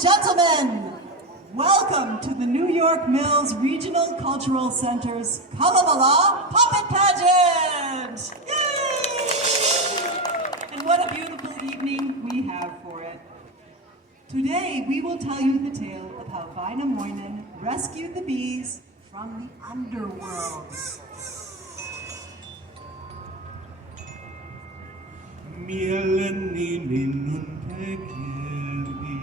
Gentlemen, welcome to the New York Mills Regional Cultural Center's Kalevala Puppet Pageant! Yay! And what a beautiful evening we have for it. Today we will tell you the tale of how Wainamoinen rescued the bees from the underworld. Mieleni linnun tekeli,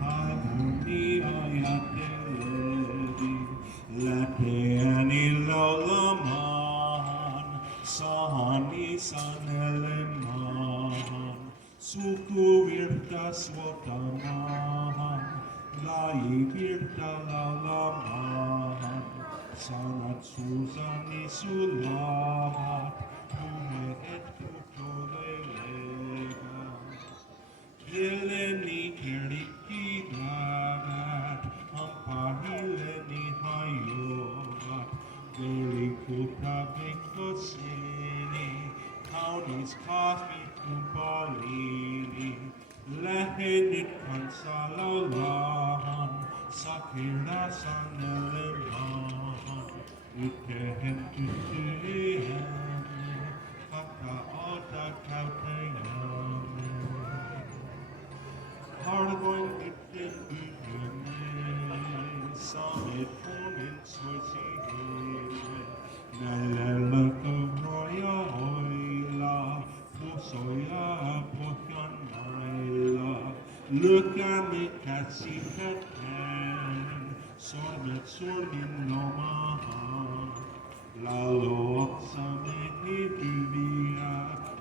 harmoni ajatteleli, lähteäni laulamaan, sahani sanelemaan, sukuvirta suotamaan, lajivirta laulamaan, sanat suusani sulavat, puheet kutoilevat. Kieleni kerikkivävät, hampailleni hajoavat, velikutta vekkoseni, kaunis kahvikumpaliini. Lähde nyt kanssa laulamaan, sakilla sanelemaan, tyttöjen tyttöjämme, fakta ota käyttäjämme. Harvoin nytten yhdemme, saamme tunnen soisi heille. Näillä lakavroja hoilla, pusoja Pohjanmailla. Lykkäämme käsi käteen, sormet sormin lomaan. Lauluoksamme hyviä,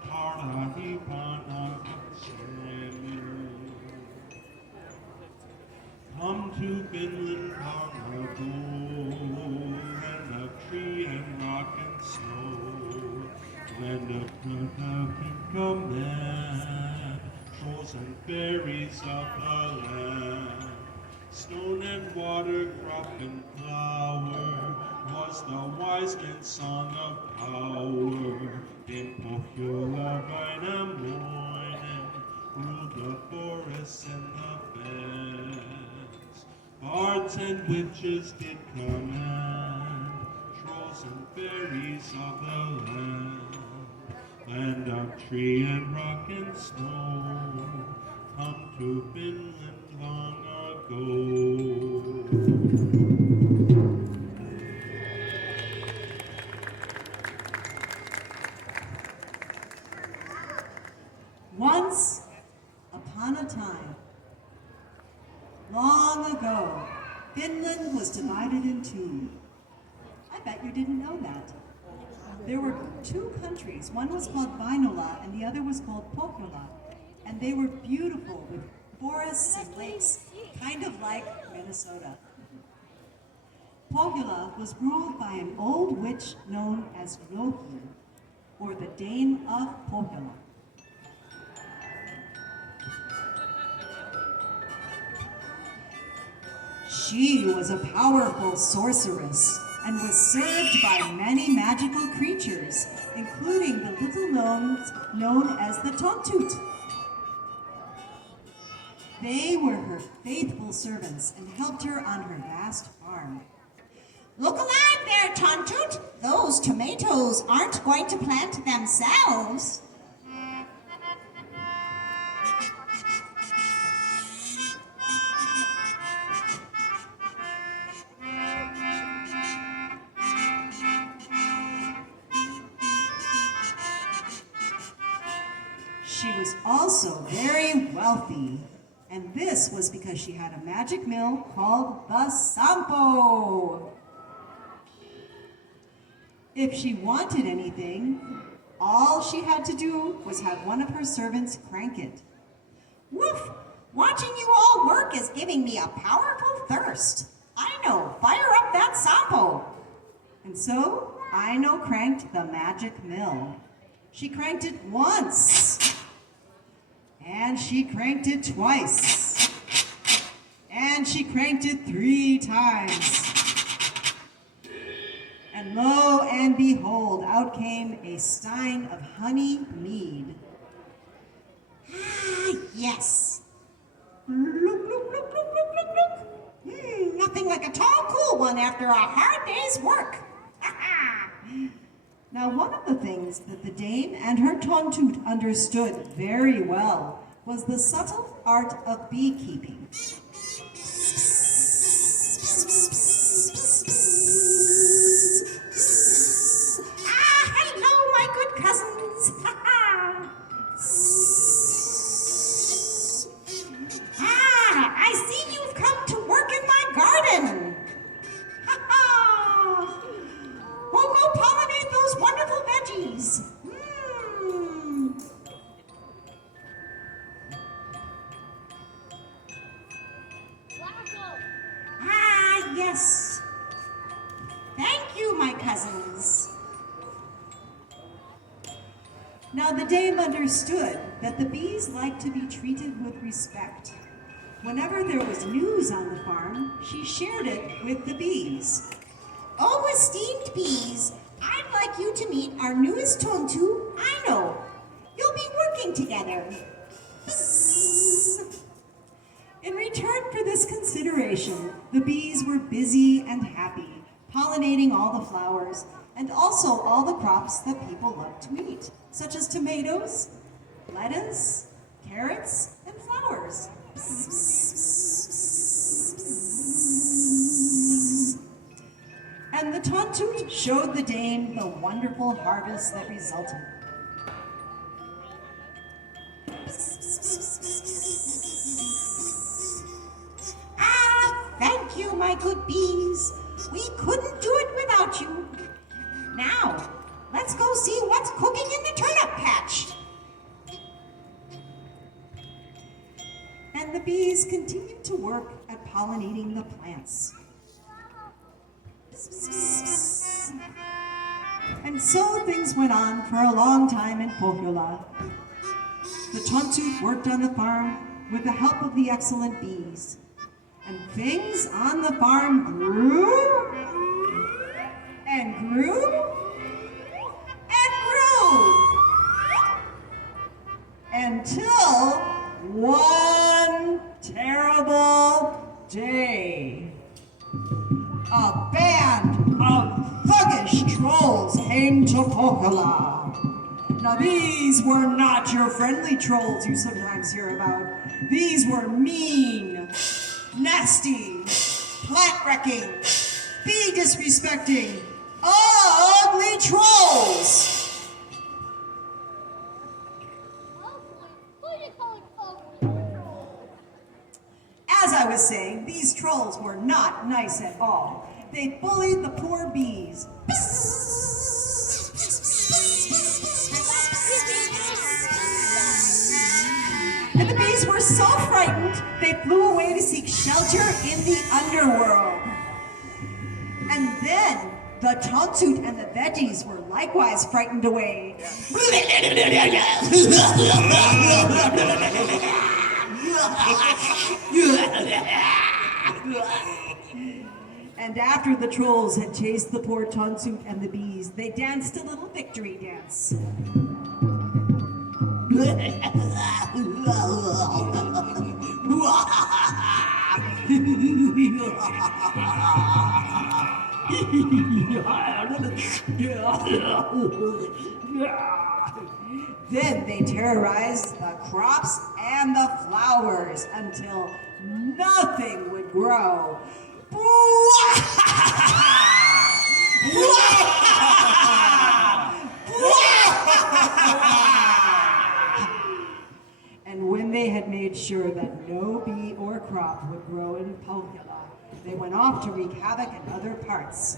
harahipana katseemme. Come to Finland long ago, land of tree and rock and snow, land of command, trolls and fairies of the land. Stone and water, crop and flower, was the wise man's song of power. In Pohjola Wainamoinen ruled the forests and the fens. Bards and witches did command, trolls and fairies of the land. Land of tree and rock and snow, come to Finland long ago. Once upon a time, long ago, Finland was divided in two. I bet you didn't know that. There were two countries. One was called Wainola and the other was called Pohjola. And they were beautiful with forests and lakes, kind of like Minnesota. Pohjola was ruled by an old witch known as Loki, or the Dame of Pohjola. She was a powerful sorceress and was served by many magical creatures, including the little gnomes known as the Tontut. They were her faithful servants and helped her on her vast farm. Look alive there, Tontut! Those tomatoes aren't going to plant themselves. She was also very wealthy, and this was because she had a magic mill called the Sampo. If she wanted anything, all she had to do was have one of her servants crank it. Woof! Watching you all work is giving me a powerful thirst. I know, fire up that Sampo. And so, Aino cranked the magic mill. She cranked it once. And she cranked it twice. And she cranked it 3 times. And lo and behold, out came a stein of honey mead. Ah, yes. Look, look, look, look, nothing like a tall, cool one after a hard day's work. Now, one of the things that the dame and her tontoot understood very well was the subtle art of beekeeping. Hello, my good cousins. I see you've come to work in my garden. We'll go pollinate those wonderful veggies. Yes. Thank you, my cousins. Now, the dame understood that the bees liked to be treated with respect. Whenever there was news on the farm, she shared it with the bees. Oh, esteemed bees, I'd like you to meet our newest tontu, Ino. You'll be working together. In return for this consideration, the bees were busy and happy, pollinating all the flowers and also all the crops that people love to eat, such as tomatoes, lettuce, carrots, and flowers. And the tontoot showed the dame the wonderful harvest that resulted. Thank you, my good bees. We couldn't do it without you. Now, let's go see what's cooking in the turnip patch. And the bees continued to work at pollinating the plants. And so things went on for a long time in Pohjola. The tontoot worked on the farm with the help of the excellent bees. And things on the farm grew and grew and grew until one terrible day. A band of thuggish trolls came to Pohjola. Now these were not your friendly trolls you sometimes hear about. These were mean, nasty, plant-wrecking, bee-disrespecting, ugly trolls! As I was saying, these trolls were not nice at all. They bullied the poor bees. And the bees were so frightened, they flew away to seek shelter in the underworld. And then the tontoot and the veggies were likewise frightened away. And after the trolls had chased the poor tontoot and the bees, they danced a little victory dance. Then they terrorized the crops and the flowers until nothing would grow. And when they had made sure that no bee or crop would grow in Pohjola, they went off to wreak havoc in other parts.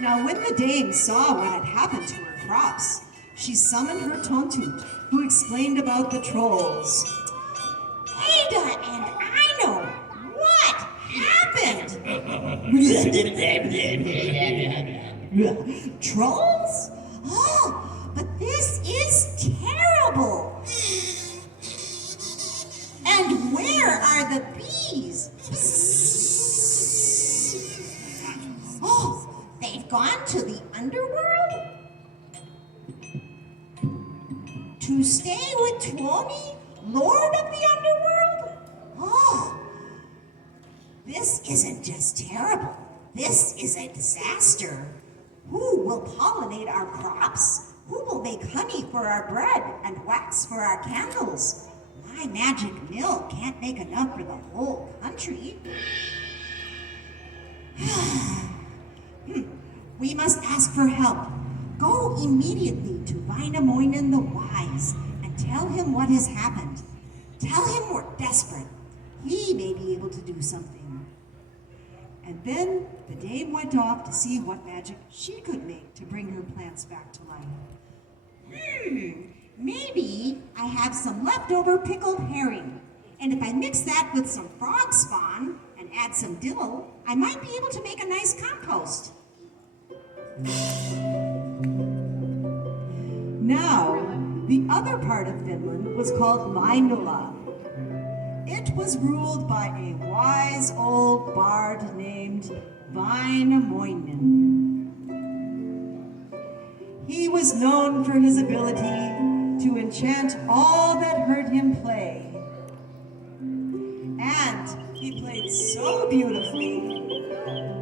Now, when the dame saw what had happened to her crops, she summoned her tontoot, who explained about the trolls. Ada and Ino, what happened? Trolls? Oh, but this is terrible. And where are the bees? Oh, they've gone to the underworld? To stay with Tuoni, Lord of the Underworld? Oh, this isn't just terrible. This is a disaster. Who will pollinate our crops? Who will make honey for our bread and wax for our candles? My magic mill can't make enough for the whole country. We must ask for help. Go immediately to Wainamoinen the Wise and tell him what has happened. Tell him we're desperate. He may be able to do something. And then the dame went off to see what magic she could make to bring her plants back to life. Maybe I have some leftover pickled herring. And if I mix that with some frog spawn and add some dill, I might be able to make a nice compost. Now, the other part of Finland was called Wainola. It was ruled by a wise old bard named Wainamoinen. He was known for his ability to enchant all that heard him play. And he played so beautifully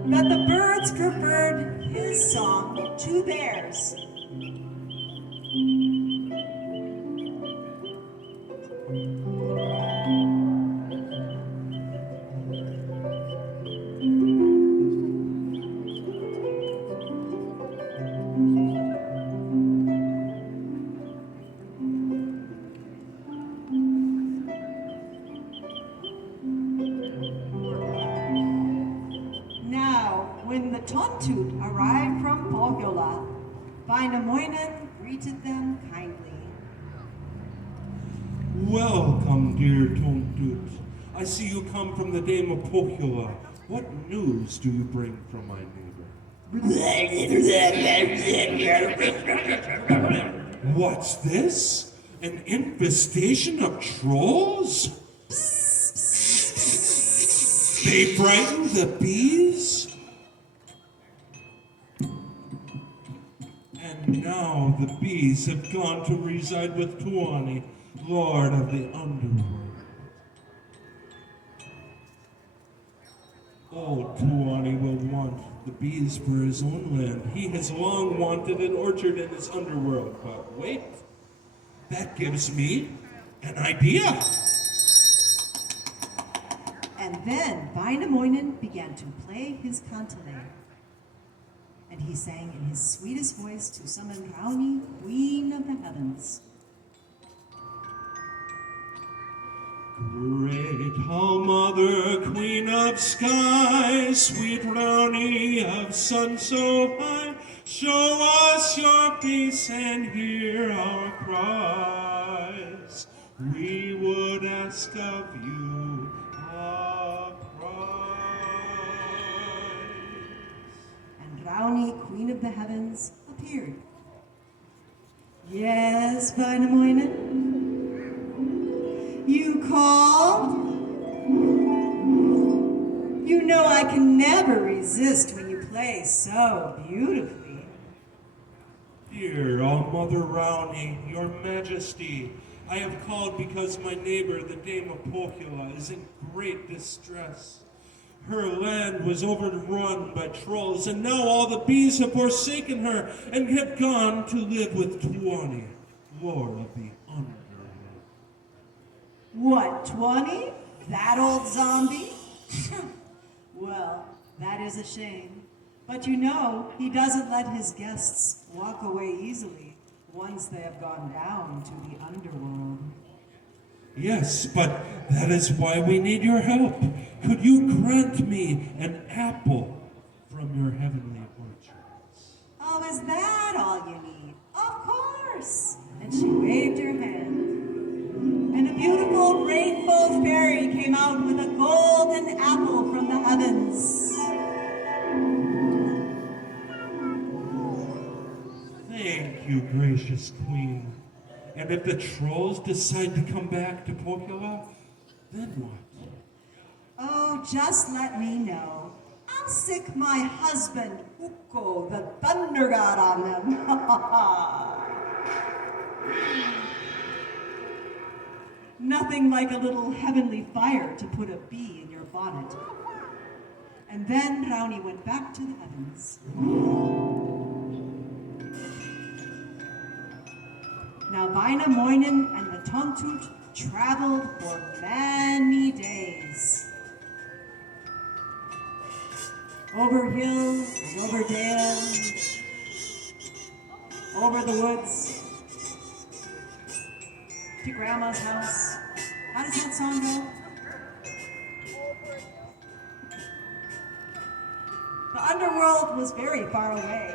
that the birds preferred his song to theirs. When the Tontut arrived from Pohjola, Wainamoinen greeted them kindly. Welcome, dear Tontut. I see you come from the Dame of Pohjola. What news do you bring from my neighbor? What's this? An infestation of trolls? They frightened the bees? And now the bees have gone to reside with Tuoni, Lord of the Underworld. Old Tuoni will want the bees for his own land. He has long wanted an orchard in his underworld, but wait, that gives me an idea. And then Wainamoinen began to play his kantele. And he sang in his sweetest voice to summon Rauni, Queen of the Heavens. Great All-Mother, Queen of Sky, sweet Rauni of sun so high, show us your face and hear our cries. We would ask of you a prize. And Rauni, Queen of the Heavens, appeared. Yes, Wainamoinen? You called? You know I can never resist when you play so beautifully. Dear All-Mother Rauni, your Majesty, I have called because my neighbor, the Dame of Pohjola, is in great distress. Her land was overrun by trolls, and now all the bees have forsaken her and have gone to live with Tuoni, Lord of the Underworld. What, 20? That old zombie? Well, that is a shame. But you know, he doesn't let his guests walk away easily once they have gone down to the underworld. Yes, but that is why we need your help. Could you grant me an apple from your heavenly orchards? Oh, is that all you need? Of course! And she waved her hand. And a beautiful rainbow fairy came out with a golden apple from the heavens. Thank you, gracious queen. And if the trolls decide to come back to Pohjola, then what? Oh, just let me know. I'll sick my husband, Ukko, the thunder god, on them. Nothing like a little heavenly fire to put a bee in your bonnet. And then Brownie went back to the heavens. Now Wainamoinen and the Tontut traveled for many days. Over hill and over dale, over the woods, to Grandma's house. How does that song go? The underworld was very far away.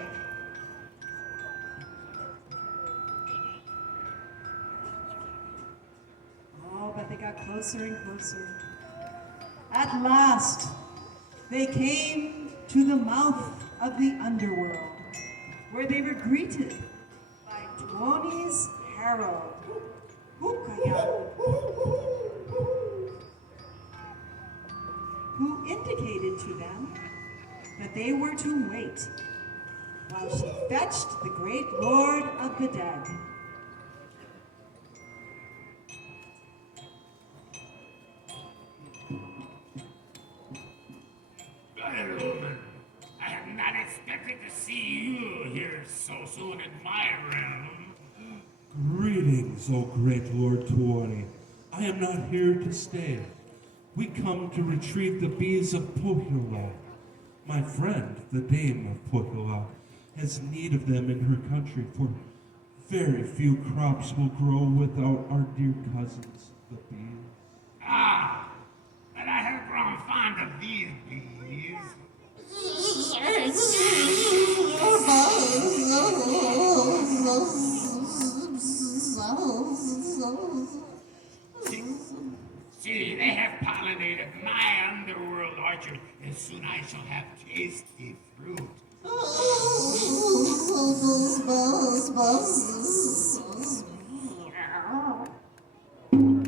Oh, but they got closer and closer. At last, they came to the mouth of the underworld, where they were greeted by Tuoni's herald, Hukaya, who indicated to them that they were to wait while she fetched the great Lord of the Dead. I have not expected to see you here so soon in my realm. Greetings, O great Lord Tuoni. I am not here to stay. We come to retrieve the bees of Pohjola. My friend, the Dame of Pohjola, has need of them in her country, for very few crops will grow without our dear cousins, the bees. Ah, but I have grown fond of these bees. See, they have pollinated my underworld orchard, and soon I shall have tasty fruit.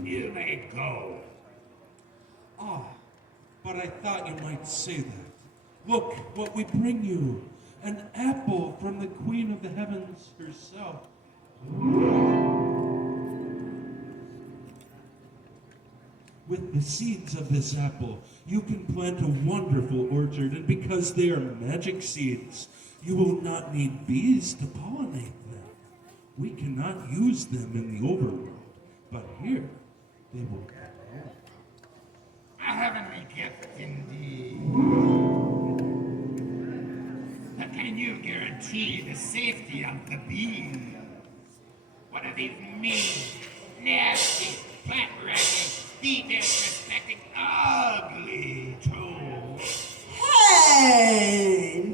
You may go. Ah, but I thought you might say that. Look what we bring you, an apple from the Queen of the Heavens herself. With the seeds of this apple, you can plant a wonderful orchard, and because they are magic seeds, you will not need bees to pollinate them. We cannot use them in the overworld, but here they will grow. A heavenly gift indeed. But can you guarantee the safety of the bees? What are these mean, nasty, plant-ragging, bee-disrespecting, ugly trolls? Hey!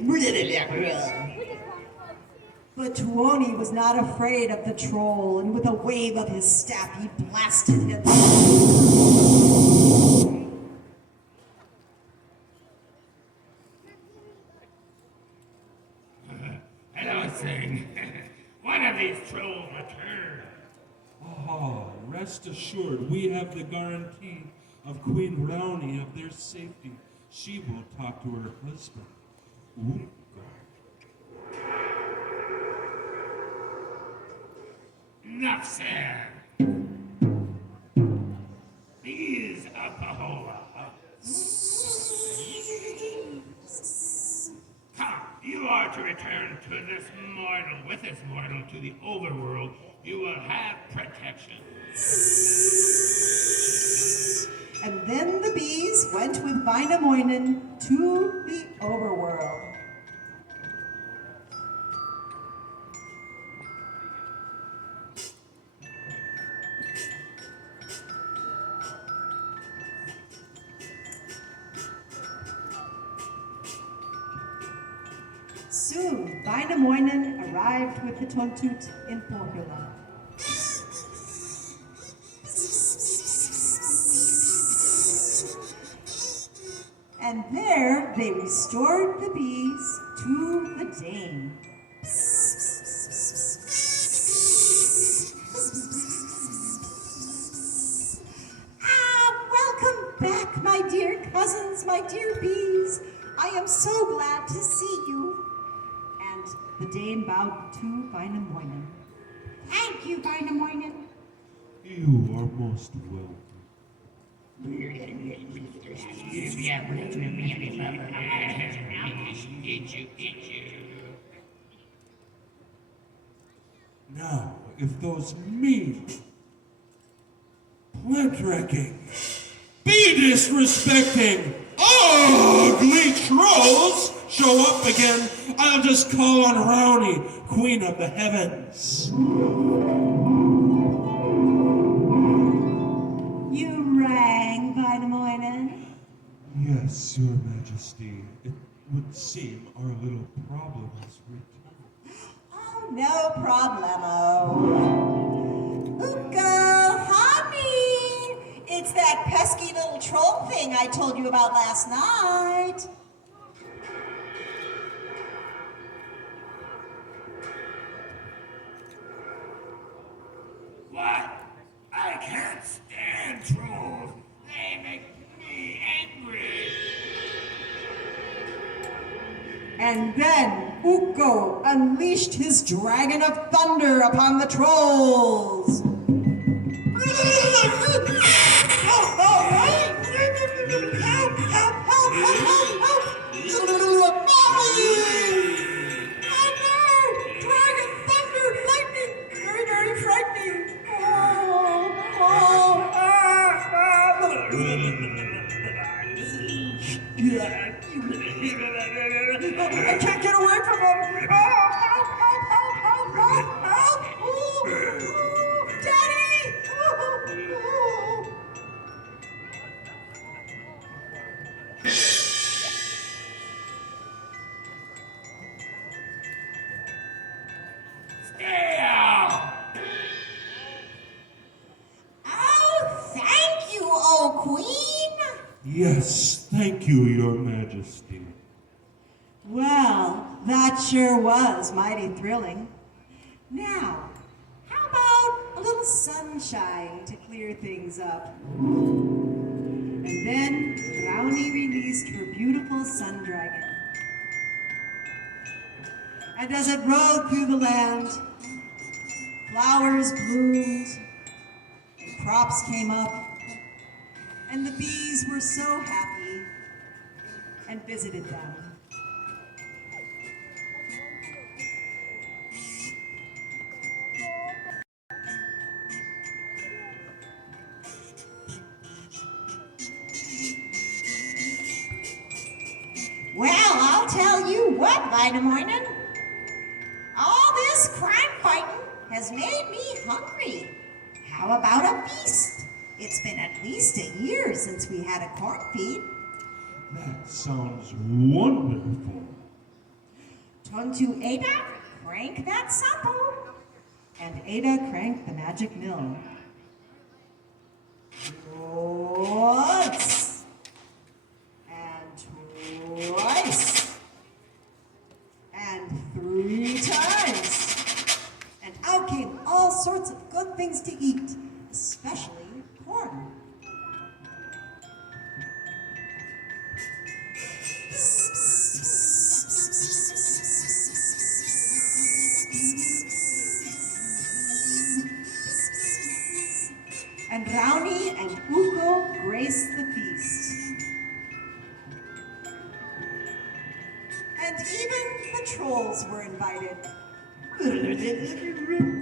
But Tuoni was not afraid of the troll, and with a wave of his staff, he blasted him. Hello, Sing. One of these trolls returned. Ah, rest assured, we have the guarantee of Queen Brownie of their safety. She will talk to her husband. Ooh. Enough said. Bees of Pahola. Come, you are to return to this mortal, with this mortal, to the overworld. You will have protection. And then the bees went with Wainamoinen to the overworld. Soon, Wainamoinen arrived with the Tontut in Pohjola. And there they restored the bees to the dame. Welcome back, my dear cousins, my dear bees. I am so glad to see you. And the dame bowed to Wainamoinen. Thank you, Wainamoinen. You are most welcome. Now, if those mean, plant-wrecking, bee-disrespecting, ugly trolls show up again, I'll just call on Rowney, Queen of the Heavens. You rang, Vainamoinen? Yes, Your Majesty. It would seem our little problem has returned. Oh, no problemo. Uko, honey! It's that pesky little troll thing I told you about last night. What? I can't stand trolls. They make me angry. And then Ukko unleashed his dragon of thunder upon the trolls. Help, help, help, help, help, help! Mommy! Oh no! Dragon, thunder, lightning! Very, very frightening! I can't get away from him! Oh, help, help, help, help, help, help! Ooh, ooh, Daddy! Ooh, ooh. Stay out! Oh, thank you, oh Queen! Yes, thank you, Your Majesty. Well, that sure was mighty thrilling. Now, how about a little sunshine to clear things up? And then Brownie released her beautiful sun dragon. And as it rode through the land, flowers bloomed, and crops came up, and the bees were so happy and visited them. Well, I'll tell you what, Vainamoinen. All this crime fighting has made me hungry. How about a feast? It's been at least a year since we had a corn feed. That sounds wonderful. Tontu Ada, crank that sample. And Ada cranked the magic mill. Once. And twice. And 3 times. And out came all sorts of good things to eat, especially corn. And Brownie and Ukko graced the feast. And even the trolls were invited.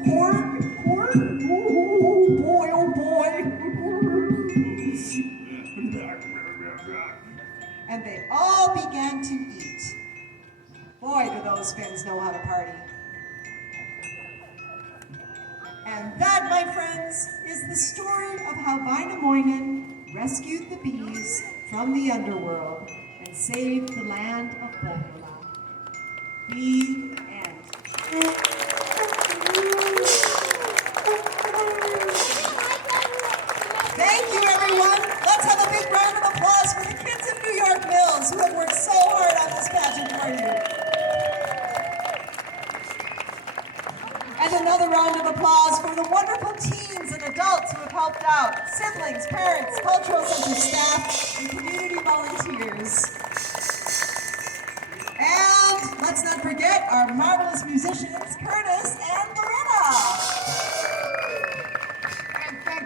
Corn, corn, oh boy, oh boy. And they all began to eat. Boy, do those Finns know how to party. And that, my friends, is the story of how Vainamoinen rescued the bees from the underworld and saved the land of Pohjola. The end. Thank you, everyone. Let's have a big round of applause for the kids of New York Mills who have worked so hard on this pageant for you. And another round of applause for the wonderful teens and adults who have helped out, siblings, parents, cultural center staff, and community volunteers. And let's not forget our marvelous musicians, Curtis and Loretta. And thank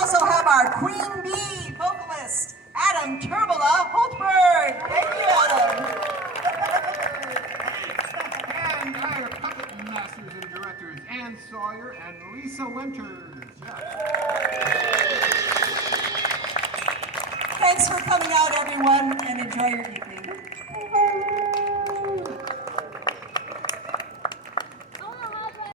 also have our Queen Bee vocalist, Adam Turbula Holtberg. Thank you, Adam. And our puppet masters and directors, Ann Sawyer and Lisa Winters. Thanks for coming out, everyone, and enjoy your evening.